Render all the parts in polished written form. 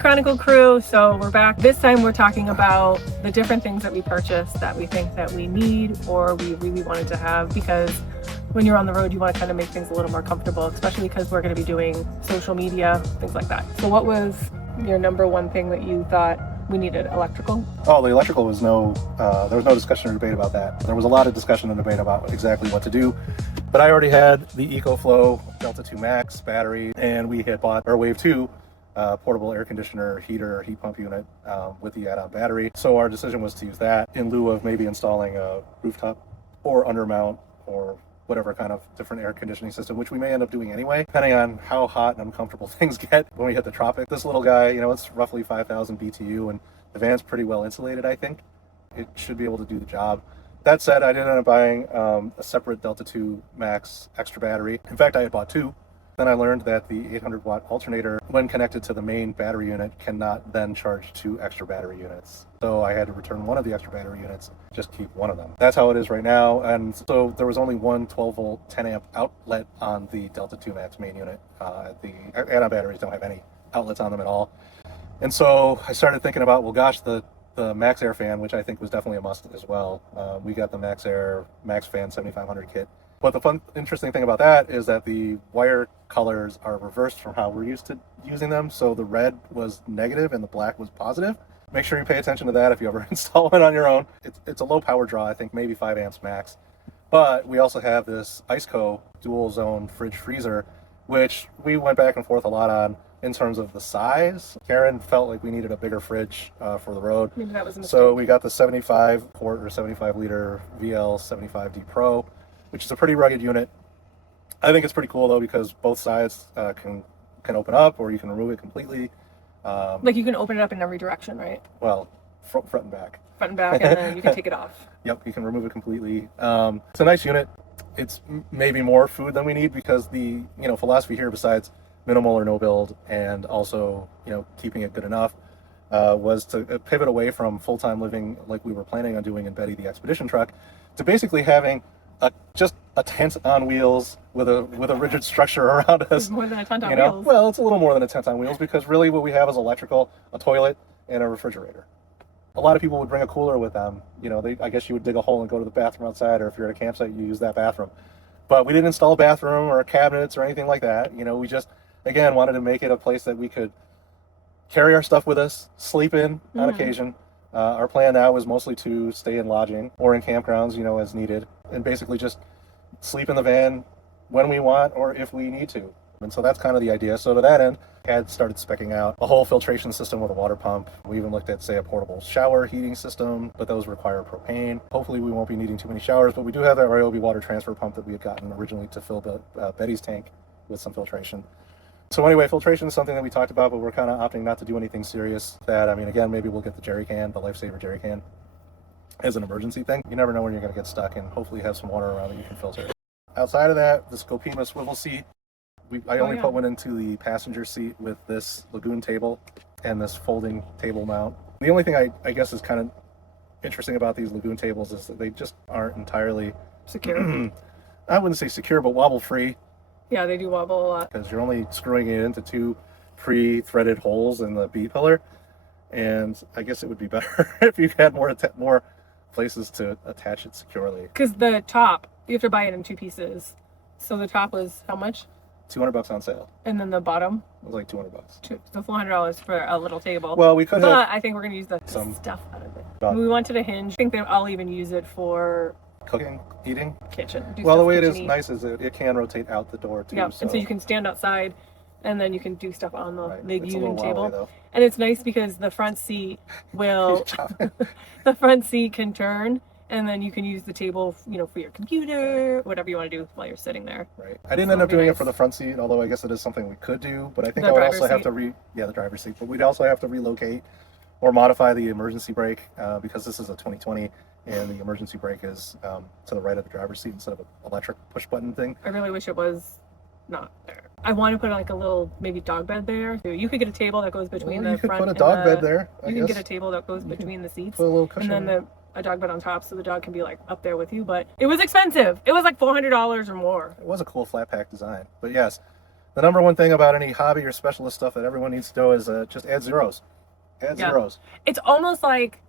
Chronicle crew, so we're back. This time we're talking about the different things that we purchased that we think that we need or we really wanted to have, because when you're on the road you want to kind of make things a little more comfortable, especially because we're going to be doing social media, things like that. So what was your number one thing that you thought we needed? Electrical? Oh, the electrical was there was no discussion or debate about that. There was a lot of discussion and debate about exactly what to do, but I already had the EcoFlow Delta 2 Max battery, and we had bought our Wave 2 portable air conditioner, heater, heat pump unit with the add-on battery. So our decision was to use that in lieu of maybe installing a rooftop or undermount or whatever kind of different air conditioning system, which we may end up doing anyway, depending on how hot and uncomfortable things get when we hit the tropic. This little guy, you know, it's roughly 5,000 BTU, and the van's pretty well insulated, I think. It should be able to do the job. That said, I did end up buying a separate Delta 2 Max extra battery. In fact, I had bought two. Then I learned that the 800-watt alternator, when connected to the main battery unit, cannot then charge two extra battery units. So I had to return one of the extra battery units, just keep one of them. That's how it is right now. And so there was only one 12-volt, 10-amp outlet on the Delta 2 Max main unit. The add-on batteries don't have any outlets on them at all. And so I started thinking about, well, gosh, the MaxxAir Fan, which I think was definitely a must as well. We got the MaxxAir Fan 7500 kit. But the interesting thing about that is that the wire colors are reversed from how we're used to using them. So the red was negative and the black was positive. Make sure you pay attention to that if you ever install it on your own. It's a low power draw, I think maybe 5 amps max. But we also have this Iceco dual zone fridge freezer, which we went back and forth a lot on in terms of the size. Karen felt like we needed a bigger fridge for the road. Maybe that was a mistake. So we got the 75 quart or 75 liter VL75D Pro, which is a pretty rugged unit. I think it's pretty cool though, because both sides can open up, or you can remove it completely. Like you can open it up in every direction, right? Well, front and back. Front and back, and then you can take it off. Yep, you can remove it completely. It's a nice unit. It's maybe more food than we need, because the philosophy here, besides minimal or no build, and also keeping it good enough, was to pivot away from full-time living like we were planning on doing in Betty the Expedition truck, to basically having just a tent on wheels with a rigid structure around us. It's more than a tent on wheels. Well, it's a little more than a tent on wheels, because really what we have is electrical, a toilet, and a refrigerator. A lot of people would bring a cooler with them. I guess you would dig a hole and go to the bathroom outside, or if you're at a campsite, you use that bathroom. But we didn't install a bathroom or cabinets or anything like that. We just, again, wanted to make it a place that we could carry our stuff with us, sleep in on occasion. Our plan now is mostly to stay in lodging or in campgrounds, as needed, and basically just sleep in the van when we want or if we need to. And so that's kind of the idea. So to that end, I had started speccing out a whole filtration system with a water pump. We even looked at, say, a portable shower heating system, but those require propane. Hopefully we won't be needing too many showers, but we do have that Ryobi water transfer pump that we had gotten originally to fill Betty's tank with some filtration. So anyway, filtration is something that we talked about, but we're kind of opting not to do anything serious. Again, maybe we'll get the jerry can, the Lifesaver jerry can, as an emergency thing. You never know when you're going to get stuck, and hopefully have some water around that you can filter. Outside of that, the Scopima Swivel Seat. I only put one into the passenger seat with this Lagun table and this folding table mount. The only thing I guess is kind of interesting about these Lagun tables is that they just aren't entirely secure. I wouldn't say secure, but wobble free. Yeah, they do wobble a lot. Because you're only screwing it into two pre-threaded holes in the B-pillar. And I guess it would be better if you had more places to attach it securely. Because the top, you have to buy it in two pieces. So the top was how much? $200 on sale. And then the bottom? It was like $200. So $400 for a little table. Well, we could have... But I think we're going to use the stuff out of it. We wanted a hinge. I think that I'll even use it for... cooking, eating, kitchen. Well, the way it is nice is it can rotate out the door too. Yeah, and so you can stand outside, and then you can do stuff on the Lagun table. Wobbly, and it's nice because the front seat will, the front seat can turn, and then you can use the table, for your computer, whatever you want to do while you're sitting there. Right. I didn't end up doing it for the front seat, although I guess it is something we could do. But I think I would also have to the driver's seat. But we'd also have to relocate or modify the emergency brake because this is a 2020. And the emergency brake is to the right of the driver's seat instead of an electric push button thing. I really wish it was not there. I want to put like a little maybe dog bed there. You could get a table that goes between the front. You could put a dog bed there. You can get a table that goes between the seats. Put a little cushion. And then a dog bed on top, so the dog can be like up there with you. But it was expensive. It was like $400 or more. It was a cool flat pack design. But yes, the number one thing about any hobby or specialist stuff that everyone needs to know is just add zeros. Add zeros. It's almost like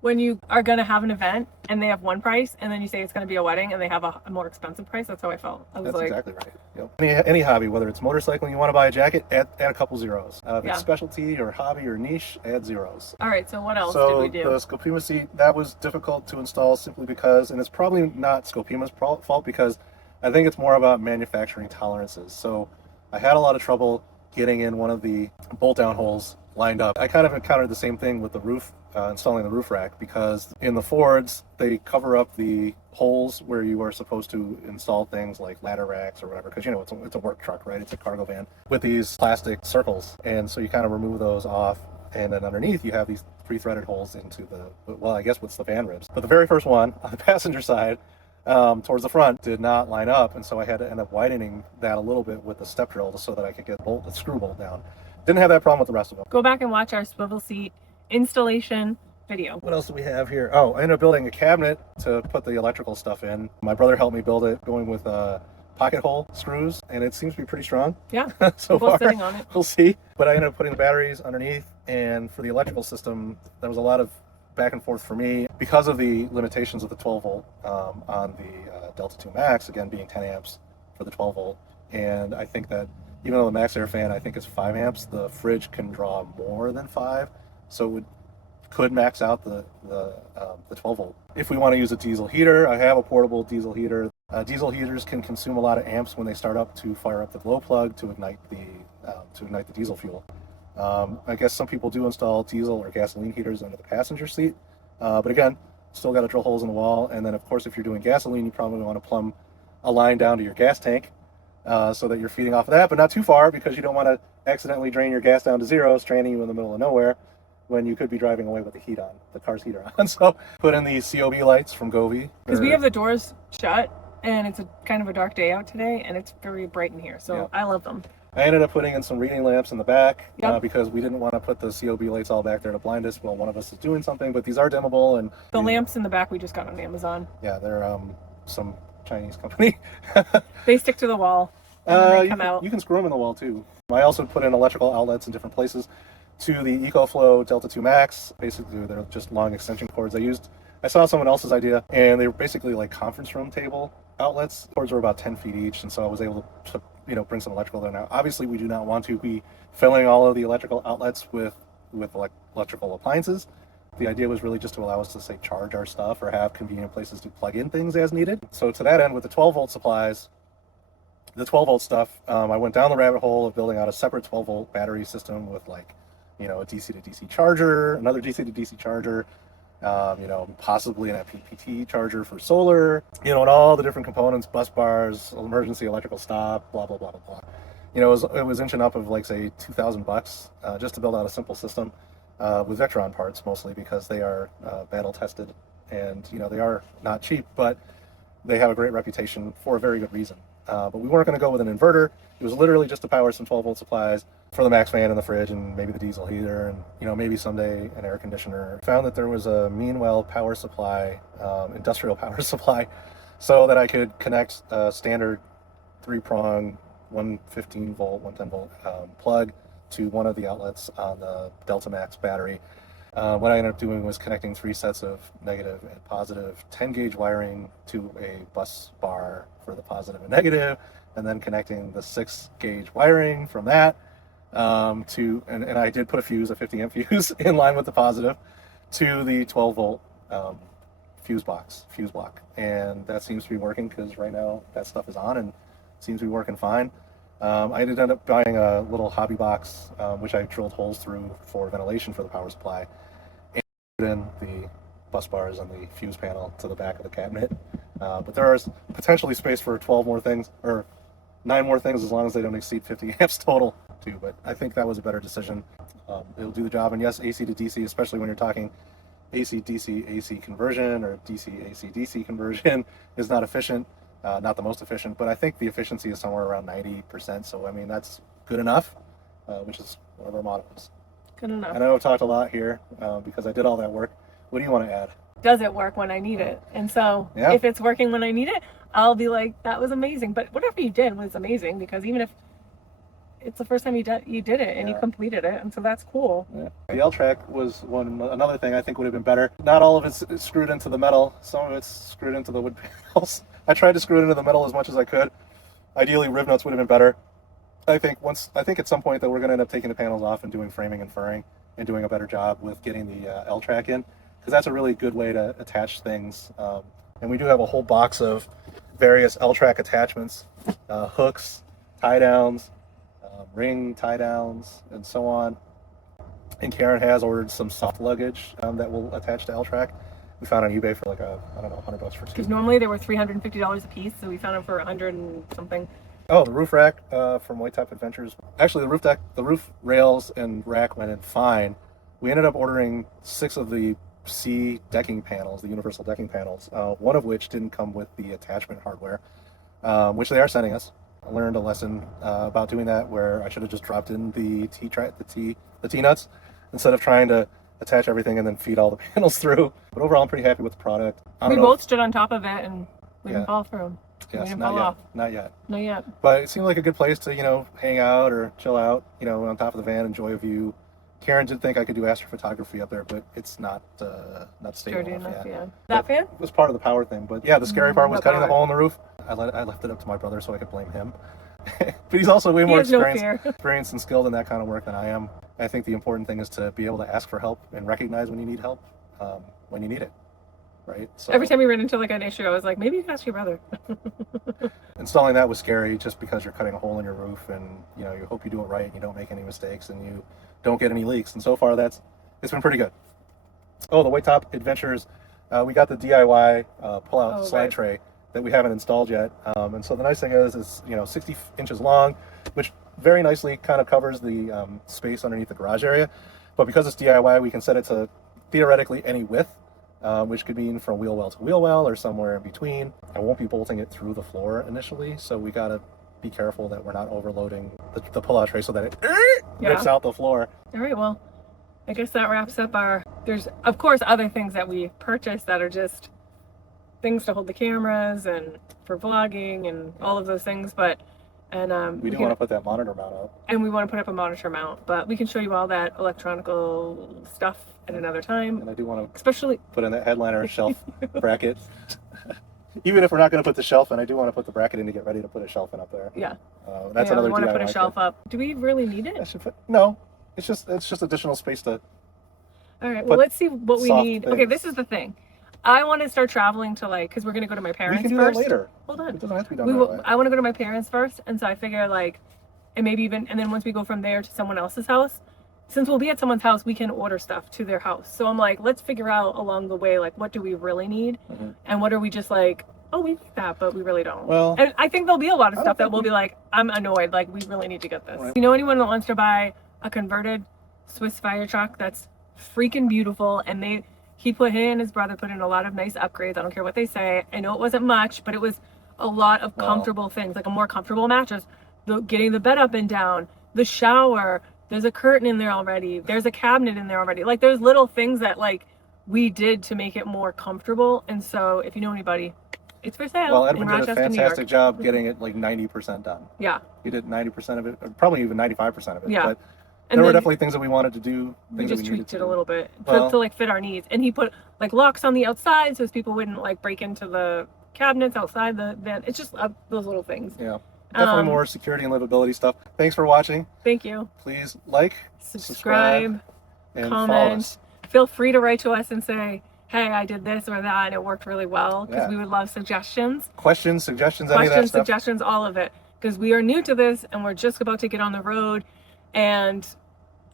when you are going to have an event and they have one price, and then you say it's going to be a wedding and they have a more expensive price. That's how I felt. I was That's like, exactly right. Yep. Any hobby, whether it's motorcycling, you want to buy a jacket, add a couple zeros. If it's specialty or hobby or niche, add zeros. All right, so what else did we do? So the Scopima seat, that was difficult to install simply because, and it's probably not Scopima's fault, because I think it's more about manufacturing tolerances. So I had a lot of trouble getting in one of the bolt down holes lined up. I kind of encountered the same thing with the roof, installing the roof rack, because in the Fords, they cover up the holes where you are supposed to install things like ladder racks or whatever, because, you know, it's a work truck, right? It's a cargo van with these plastic circles. And so you kind of remove those off, and then underneath you have these pre-threaded holes into the, well, I guess what's the van ribs. But the very first one on the passenger side, towards the front, did not line up, and so I had to end up widening that a little bit with the step drill so that I could get the screw bolt down. Didn't have that problem with the rest of them. Go back and watch our swivel seat installation video. What else do we have here? Oh, I ended up building a cabinet to put the electrical stuff in. My brother helped me build it, going with pocket hole screws, and it seems to be pretty strong. Yeah, so we're both far, sitting on it. We'll see. But I ended up putting the batteries underneath, and for the electrical system, there was a lot of back and forth for me because of the limitations of the 12 volt on the Delta 2 Max, again being 10 amps for the 12 volt. And I think that even though the MaxxAir Fan, I think is 5 amps, the fridge can draw more than 5, so it could max out the 12 volt. If we want to use a diesel heater, I have a portable diesel heater. Diesel heaters can consume a lot of amps when they start up to fire up the glow plug to ignite the diesel fuel. I guess some people do install diesel or gasoline heaters under the passenger seat, but again, still got to drill holes in the wall. And then, of course, if you're doing gasoline, you probably want to plumb a line down to your gas tank so that you're feeding off of that, but not too far, because you don't want to accidentally drain your gas down to zero, stranding you in the middle of nowhere when you could be driving away with the heat on, the car's heater on. So put in these COB lights from Govee. Because we have the doors shut, and it's kind of a dark day out today, and it's very bright in here, so I love them. I ended up putting in some reading lamps in the back because we didn't want to put the COB lights all back there to blind us while one of us is doing something, but these are dimmable. And the lamps in the back we just got on Amazon. Yeah, they're some Chinese company. They stick to the wall, and then they come out. You can screw them in the wall too. I also put in electrical outlets in different places to the EcoFlow Delta 2 Max. Basically, they're just long extension cords. I saw someone else's idea, and they were basically like conference room table outlets. Cords were about 10 feet each, and so I was able to bring some electrical there. Now, obviously, we do not want to be filling all of the electrical outlets with electrical appliances. The idea was really just to allow us to, say, charge our stuff or have convenient places to plug in things as needed. So to that end, with the 12 volt supplies, the 12 volt stuff, I went down the rabbit hole of building out a separate 12 volt battery system with a DC to DC charger, another DC to DC charger, possibly an PPT charger for solar, and all the different components, bus bars, emergency electrical stop, blah, blah, blah, blah, blah. It was inching up of say $2,000 just to build out a simple system with Vectron parts, mostly because they are battle tested, and they are not cheap, but they have a great reputation for a very good reason. But we weren't going to go with an inverter. It was literally just to power some 12 volt supplies for the Max fan and the fridge, and maybe the diesel heater, and maybe someday an air conditioner. Found that there was a Meanwell power supply, industrial power supply, so that I could connect a standard 3-prong 115 volt, 110 volt plug to one of the outlets on the Delta Max battery. What I ended up doing was connecting 3 sets of negative and positive 10 gauge wiring to a bus bar for the positive and negative, and then connecting the 6 gauge wiring from that and I did put a 50 amp fuse in line with the positive to the 12 volt fuse block, and that seems to be working, because right now that stuff is on and seems to be working fine. I did end up buying a little hobby box, which I drilled holes through for ventilation for the power supply, and put in the bus bars and the fuse panel to the back of the cabinet. But there is potentially space for 12 more things, or 9 more things, as long as they don't exceed 50 amps total too. But I think that was a better decision. It'll do the job. And yes, AC to DC, especially when you're talking AC DC AC conversion or DC AC DC conversion, is not efficient. Not the most efficient, but I think the efficiency is somewhere around 90%. So I mean, that's good enough, which is one of our mottos. Good enough. I know I've talked a lot here because I did all that work. What do you want to add? Does it work when I need it? And so if it's working when I need it, I'll be like, that was amazing. But whatever you did was amazing, because even if it's the first time you did it and you completed it, and so that's cool. Yeah. The L-track was another thing I think would have been better. Not all of it's screwed into the metal. Some of it's screwed into the wood panels. I tried to screw it into the metal as much as I could. Ideally, riv nuts would have been better. I think at some point that we're going to end up taking the panels off and doing framing and furring and doing a better job with getting the L-track in, because that's a really good way to attach things. And we do have a whole box of various L-track attachments, hooks, tie downs, ring tie downs, and so on. And Karen has ordered some soft luggage that will attach to L-track. We found on eBay for like I don't know, $100 for two. Because normally they were $350 a piece, so we found them for 100 and something. Oh, the roof rack from White Top Adventures. Actually, the roof rails and rack went in fine. We ended up ordering 6 of the C decking panels, the universal decking panels, one of which didn't come with the attachment hardware, which they are sending us. I learned a lesson about doing that, where I should have just dropped in the T-nuts instead of trying to attach everything and then feed all the panels through. But overall, I'm pretty happy with the product. We both stood on top of it and we didn't fall through. Yes, not yet. Not yet. But it seemed like a good place to, hang out or chill out, on top of the van, enjoy a view. Karen did think I could do astrophotography up there, but it's not stable enough yet. That fan? It was part of the power thing, but yeah, the scary part was cutting the hole in the roof. I left it up to my brother so I could blame him. But he's also way more experienced and skilled in that kind of work than I am. I think the important thing is to be able to ask for help and recognize when you need help, when you need it, right? So every time we ran into like an issue, I was like, maybe you can ask your brother. Installing that was scary just because you're cutting a hole in your roof, and you hope you do it right and you don't make any mistakes and you don't get any leaks. And so far it's been pretty good. Oh, the White Top Adventures, we got the DIY pull-out slide tray that we haven't installed yet. And so the nice thing is it's 60 inches long, which very nicely kind of covers the space underneath the garage area. But because it's DIY, we can set it to theoretically any width, which could mean from wheel well to wheel well or somewhere in between. I won't be bolting it through the floor initially, so we got to be careful that we're not overloading the pull-out tray so that it rips out the floor. All right, well, I guess that wraps up there's of course other things that we purchased that are just things to hold the cameras and for vlogging and all of those things, but we do want to put that monitor mount up. And we want to put up a monitor mount, but we can show you all that electronical stuff at another time. And I do want to especially put in that headliner shelf bracket. Even if we're not going to put the shelf in, I do want to put the bracket in to get ready to put a shelf in up there. Yeah. That's another DIY. We want to put a shelf up. Do we really need it? No. It's just additional space to. All right. Well, let's see what we need. Things. Okay, this is the thing. I want to start traveling to because we're going to go to my parents first. We can do that later. Hold on. It doesn't have to be done right away. I want to go to my parents first, and so I figure and maybe and then once we go from there to someone else's house, since we'll be at someone's house, we can order stuff to their house. So I'm like, let's figure out along the way, what do we really need, and what are we just oh, we need that, but we really don't. Well, and I think there'll be a lot of stuff that we'll be I'm annoyed, we really need to get this. Right. Anyone that wants to buy a converted Swiss fire truck that's freaking beautiful, and he and his brother put in a lot of nice upgrades. I don't care what they say. I know it wasn't much, but it was a lot of comfortable things, like a more comfortable mattress, getting the bed up and down, the shower, there's a curtain in there already, there's a cabinet in there already. There's little things that we did to make it more comfortable. And so if you know anybody, it's for sale. Well, Edwin did a fantastic job getting it 90% done. Yeah. He did 90% of it, or probably even 95% of it. Yeah. But there were definitely things that we wanted to do. We just tweaked it a little bit to fit our needs. And he put locks on the outside so people wouldn't break into the cabinets outside the van. It's just those little things. Yeah. Definitely more security and livability stuff. Thanks for watching. Thank you. Please subscribe, and comment. Feel free to write to us and say, hey, I did this or that and it worked really well, because we would love suggestions. Questions, suggestions, any of that stuff. Suggestions, all of it. Because we are new to this and we're just about to get on the road, and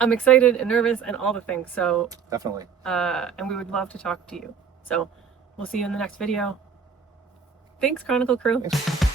I'm excited and nervous and all the things. So definitely. And we would love to talk to you. So we'll see you in the next video. Thanks, Chronicle Crew. Thanks.